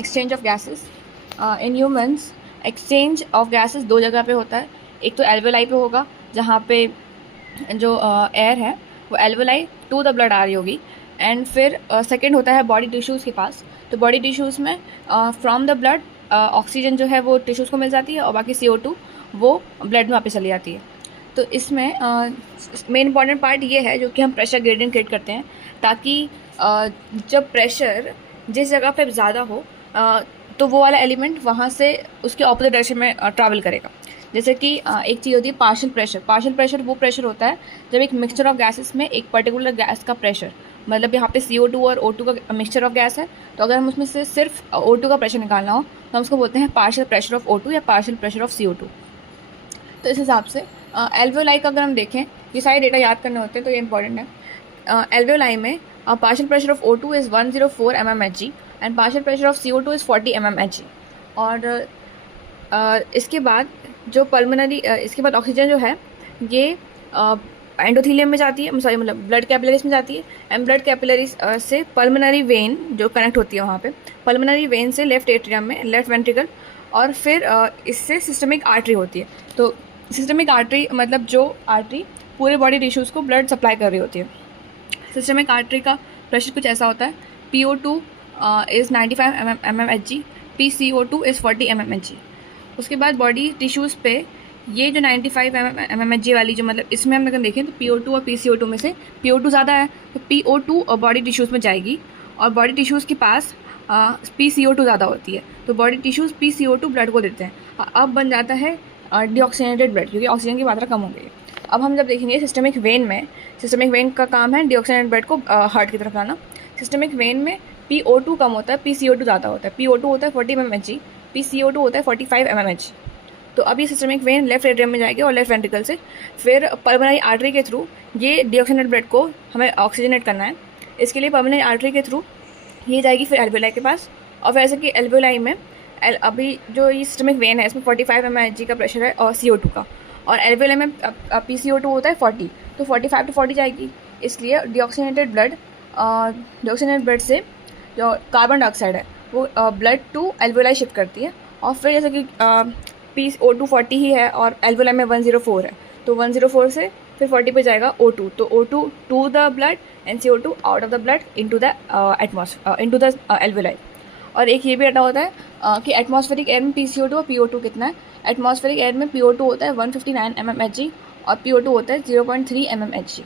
Exchange of gases. In humans exchange of gases दो जगह पे होता है। एक तो एल्वेलाई पे होगा, जहाँ पे जो एयर है वो एल्वेलाई टू द ब्लड आ रही होगी, एंड फिर सेकेंड होता है बॉडी टिश्यूज़ के पास। तो बॉडी टिश्यूज़ में फ्रॉम द ब्लड ऑक्सीजन जो है वो टिश्यूज़ को मिल जाती है, और बाकी CO2 वो ब्लड में वापस चली जाती है। तो इसमें मेन इंपॉर्टेंट पार्ट ये है जो कि हम प्रेशर ग्रेडियंट क्रिएट करते हैं, ताकि जब प्रेशर जिस जगह पे ज़्यादा हो तो वो वाला एलिमेंट वहाँ से उसके ऑपोजिट डायरेक्शन में ट्रैवल करेगा। जैसे कि एक चीज़ होती है पार्शियल प्रेशर। पार्शियल प्रेशर वो प्रेशर होता है जब एक मिक्सचर ऑफ गैसेस में एक पर्टिकुलर गैस का प्रेशर, मतलब यहाँ पे CO2 और O2 का मिक्सचर ऑफ गैस है, तो अगर हम उसमें से सिर्फ O2 का प्रेशर निकालना हो तो हम उसको बोलते हैं पार्शियल प्रेशर ऑफ O2 या पार्शियल प्रेशर ऑफ CO2। तो इस हिसाब से एल्वेओलाई का अगर हम देखें, ये सारे डेटा याद करने होते हैं तो ये इंपॉर्टेंट है। एल्वेओलाई में partial pressure of O2 is 104 mmHg and partial pressure of CO2 is 40 mmHg। और इसके बाद जो पल्मोनरी इसके बाद ऑक्सीजन जो है ये एंडोथीलियम में जाती है, सॉरी मतलब ब्लड कैपिलरीज में जाती है, एंड ब्लड कैपिलरीज से पल्मोनरी वेन जो कनेक्ट होती है वहाँ पे, पल्मोनरी वेन से लेफ्ट एट्रियम में, लेफ्ट वेंट्रिकल, और फिर इससे सिस्टमिक आर्टरी होती है। तो सिस्टमिक आर्टरी मतलब जो आर्टरी पूरे बॉडी टिश्यूज़ को ब्लड सप्लाई कर रही होती है। सिस्टमिक आर्टरी का प्रेशर कुछ ऐसा होता है, PO2 is 95 mmHg, PCO2 is 40 mmHg। उसके बाद बॉडी टिश्यूज़ पे ये जो 95 mmHg वाली जो, मतलब इसमें हम अगर देखें तो PO2 और PCO2 में से PO2 ज़्यादा है, तो PO2 और बॉडी टिश्यूज़ में जाएगी, और बॉडी टिश्यूज़ के पास PCO2 ज़्यादा होती है, तो बॉडी टिश्यूज़ PCO2 ब्लड को देते हैं। अब बन जाता है डीऑक्सीजनेटेड ब्लड, क्योंकि ऑक्सीजन की मात्रा कम हो गई है। अब हम जब देखेंगे सिस्टमिक वेन में, सिस्टमिक वेन का काम है डीऑक्सीजनेटेड ब्लड को हार्ट की तरफ लाना। सिस्टमिक वेन में PO2 कम होता है, PCO2 ज़्यादा होता है। PO2 होता है 40 mmHg, PCO2 होता है 45 mmHg। तो अब ये सिस्टमिक वेन लेफ्ट एट्रियम में जाएगी और लेफ्ट वेंट्रिकल से फिर पल्मोनरी आर्टरी के थ्रू ये डीऑक्सीजनेटेड ब्लड को हमें ऑक्सीजनेट करना है। इसके लिए पल्मोनरी आर्टरी के थ्रू ये जाएगी फिर एल्वेओलाई के पास, और फिर ऐसे कि एल्वेओलाई में अभी जो ये सिस्टमिक वेन है इसमें 45 mmHg का प्रेशर है और CO2 का, और एल्वेओलाई में PCO2 होता है 40, तो 45 to 40 जाएगी। इसलिए डीऑक्सीजनेटेड ब्लड से जो कार्बन डाइऑक्साइड है वो ब्लड टू एल्वेओलाई शिफ्ट करती है, और फिर जैसे कि PO2 40 ही है और एल्वेओलाई में 104 है, तो 104 से फिर 40 पे जाएगा O2, तो O2 to the blood and CO2 out of the blood into the into the alveoli. और एक ये भी डाटा होता है कि एटमॉस्फेरिक एयर में PCO2 और PO2 कितना है। एटमॉस्फेरिक एयर में PO2 होता है 159 mmHg और PO2 होता है 0.3 mmHg।